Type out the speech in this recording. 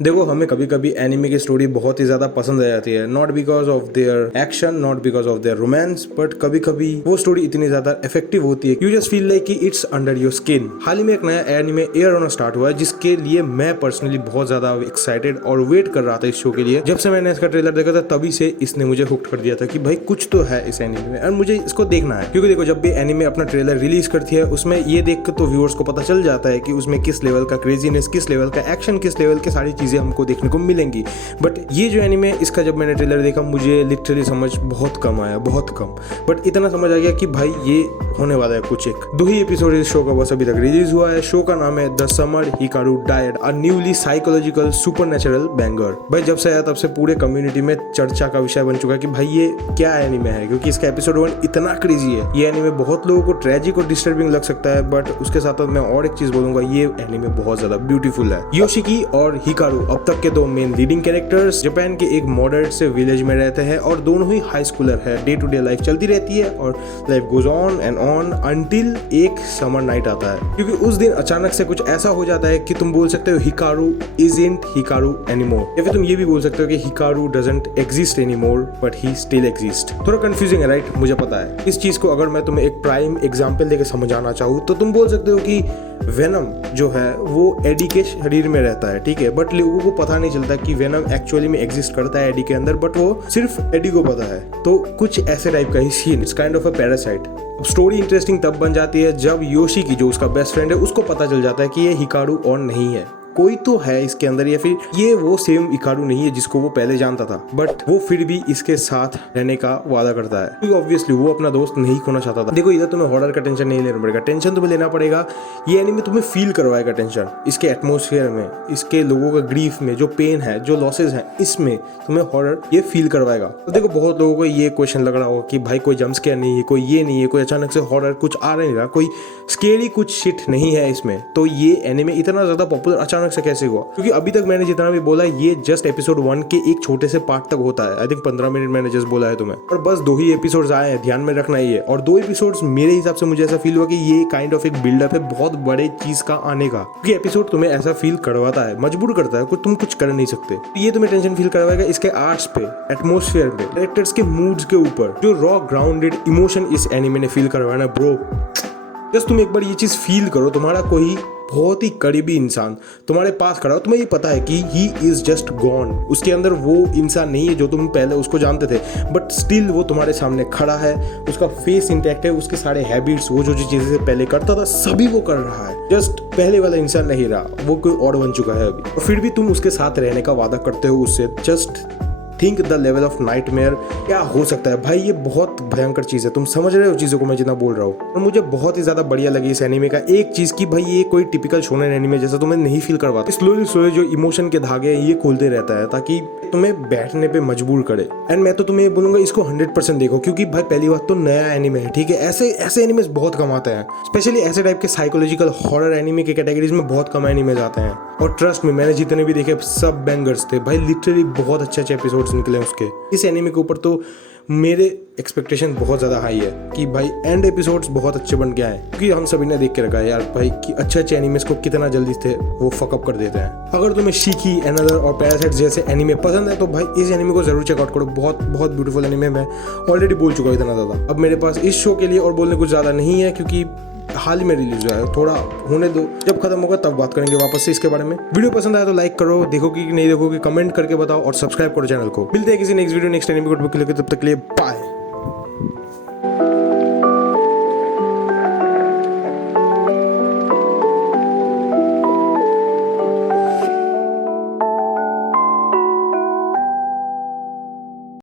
देखो, हमें कभी कभी एनिमे की स्टोरी बहुत ही ज्यादा पसंद आ जाती है, not because of their action, not because of their romance, but कभी कभी वो स्टोरी इतनी ज्यादा इफेक्टिव होती है यू जस्ट फील लाइक कि इट्स अंडर योर स्किन। हाल ही में एक नया एनिमे एयर होना स्टार्ट हुआ है, जिसके लिए मैं पर्सनली बहुत ज्यादा एक्साइटेड और वेट कर रहा था इस शो के लिए। जब से मैंने इसका ट्रेलर देखा था तभी से इसने मुझे हुक्ड कर दिया था कि भाई कुछ तो है इस एनिमे में और मुझे इसको देखना है। क्योंकि देखो, जब भी एनिमे अपना ट्रेलर रिलीज करती है उसमें ये देख के तो व्यूअर्स को पता चल जाता है कि उसमें किस लेवल का क्रेजीनेस, किस लेवल का एक्शन, किस लेवल की सारी चीजें हमको देखने को मिलेंगी। बट ये जो एनिमे, इसका जब मैंने ट्रेलर देखा मुझे लिटरली समझ बहुत कम आया, बहुत कम। बट इतना समझ आ गया कि भाई ये होने वाला है कुछ। एक 2 ही एपिसोड इस शो का बस अभी तक रिलीज हुआ है। शो का नाम है the Summer Hikaru Died, a newly psychological supernatural banger. भाई जब से आया तब से पूरे कम्युनिटी में चर्चा का विषय बन चुका है कि भाई ये क्या एनिमे है, क्योंकि इसका एपिसोड 1 इतना क्रेजी है। ये एनिमे बहुत लोगों को ट्रेजिक और डिस्टर्बिंग लग सकता है, बट उसके साथ मैं और एक चीज बोलूंगा, ये एनिमे बहुत ज्यादा ब्यूटीफुल है। योशिकी और हिकारू अब तक के 2 मेन लीडिंग कैरेक्टर्स जापान के एक मॉडरेट से विलेज में रहते हैं और दोनों ही हाई स्कूलर है। डे टू डे लाइफ चलती रहती है और life goes on and on until एक समर नाइट आता है, क्योंकि उस दिन अचानक से कुछ ऐसा हो जाता है कि तुम बोल सकते हो हिकारू इजंट हिकारू एनीमोर, या फिर तुम ये भी बोल सकते हो कि Hikaru doesn't exist anymore but he still exist. थोड़ा कंफ्यूजिंग है राइट, मुझे पता है। इस चीज को अगर मैं तुम्हें एक प्राइम एग्जांपल देके समझाना चाहूँ तो तुम बोल सकते हो कि वेनम जो है वो एडी के शरीर में रहता है, ठीक है, बट लोगों को पता नहीं चलता कि वेनम एक्चुअली में एग्जिस्ट करता है एडी के अंदर, बट वो सिर्फ एडी को पता है। तो कुछ ऐसे टाइप का ही scene, it's kind of a parasite. Story interesting तब बन जाती है जब योशिकी जो उसका बेस्ट फ्रेंड है उसको पता चल जाता है कि ये हिकारू और नहीं है, कोई तो है इसके अंदर, या फिर ये वो सेम हिकारू नहीं है जिसको वो पहले जानता था, बट वो फिर भी इसके साथ रहने का वादा करता है क्योंकि ऑब्वियसली वो अपना दोस्त नहीं खोना चाहता था। देखो, इधर तुम्हें हॉरर का टेंशन नहीं लेना पड़ेगा, टेंशन तुम्हें लेना पड़ेगा ये एनिमे तुम्हें फील करवाएगा टेंशन, इसके एटमोसफियर में, इसके लोगों का ग्रीफ में, जो पेन है, जो लॉसेज है, इसमें तुम्हें हॉरर ये फील करवाएगा। तो देखो, बहुत लोगों को ये क्वेश्चन लग रहा होगा कि भाई कोई जंप स्केयर नहीं है, कोई ये नहीं है, कोई अचानक से हॉरर कुछ आ नहीं रहा, कोई स्केरी कुछ शिट नहीं है इसमें, तो ये एनिमे इतना ज्यादा पॉपुलर अचानक से कैसे हुआ? क्योंकि अभी तक मैंने जितना भी बोला ये जस्ट एपिसोड 1 के एक छोटे से पार्ट तक होता है। आई थिंक 15 मिनट मैंने जस्ट बोला है तुम्हें, और बस 2 ही एपिसोड्स आए हैं, ध्यान में रखना ही है। और 2 एपिसोड्स मेरे हिसाब से मुझे ऐसा फील हुआ कि ये काइंड ऑफ एक बिल्डअप है बहुत बड़े चीज का आने का, क्योंकि एपिसोड तुम्हें ऐसा फील करवाता है, मजबूर करता है, कुछ तुम कुछ कर नहीं सकते। ये तुम्हें टेंशन फील करवाएगा इसके आर्ट्स पे, एटमोसफियर पे, कैरेक्टर्स के मूड्स के ऊपर, जो रॉ ग्राउंडेड इमोशन इस एनिमे ने फील करवाना ब्रो। जस्ट तुम एक बार ये चीज फील करो, तुम्हारा कोई बहुत ही करीबी इंसान तुम्हारे पास खड़ा हो, तुम्हें ये पता है कि ही इज जस्ट गॉन, उसके अंदर वो इंसान नहीं है जो तुम पहले उसको जानते थे, बट स्टिल वो तुम्हारे सामने खड़ा है, उसका फेस इंटैक्ट है, उसके सारे हैबिट्स, वो जो चीजें से पहले करता था सभी वो कर रहा है, जस्ट पहले वाला इंसान नहीं रहा, वो कोई और बन चुका है अभी, और फिर भी तुम उसके साथ रहने का वादा करते हो उससे। Just think the level of nightmare क्या हो सकता है भाई, ये बहुत भयंकर चीज है। तुम समझ रहे हो चीजों को मैं जितना बोल रहा हूँ। और मुझे बहुत ही ज्यादा बढ़िया लगी इस एनिमे का एक चीज कि भाई ये कोई टिपिकल शोनेन एनिमे जैसा तुम्हें नहीं फील करवाता, स्लोली स्लोली जो इमोशन के धागे ये खोलते रहता है ताकि तुम्हें बैठने पे मजबूर करे। एंड मैं तो तुम्हें ये बोलूंगा इसको 100% देखो, क्योंकि भाई पहली बात तो नया एनिमे है, ठीक है, ऐसे एनिमेस बहुत कम आते हैं, स्पेशली ऐसे टाइप के साइकोलॉजिकल हॉरर एनिमे के कैटेगरीज में बहुत कम एनिमेज आते हैं। और ट्रस्ट में, मैंने जितने भी देखे सब बैंगर्स थे भाई, लिटरली बहुत अच्छे एपिसोड्स निकले उसके। इस एनिमे के ऊपर तो मेरे एक्सपेक्टेशन बहुत ज़्यादा हाई है कि भाई एंड एपिसोड्स बहुत अच्छे बन के आए, क्योंकि हम सभी ने देख के रखा है यार भाई कि अच्छे एनिमेस को कितना जल्दी से वो फकअप कर देते हैं। अगर तुम्हें शिकी, एनदर और पैरासाइट जैसे एनिमे पसंद है तो भाई इस एनिमे को जरूर चेकआउट करो, बहुत बहुत ब्यूटीफुल एनिमे। मैं ऑलरेडी बोल चुका हूँ इतना ज़्यादा, अब मेरे पास इस शो के लिए और बोलने कुछ ज़्यादा नहीं है, क्योंकि हाल ही में रिलीज हुआ है, थोड़ा होने दो, जब खत्म होगा तब बात करेंगे वापस से इसके बारे में। वीडियो पसंद आया तो लाइक करो, देखोगे कि नहीं देखोगे कमेंट करके बताओ और सब्सक्राइब करो चैनल को। मिलते हैं किसी नेक्स्ट वीडियो नेक्स्ट एनिमे को, तब तक के लिए बाय।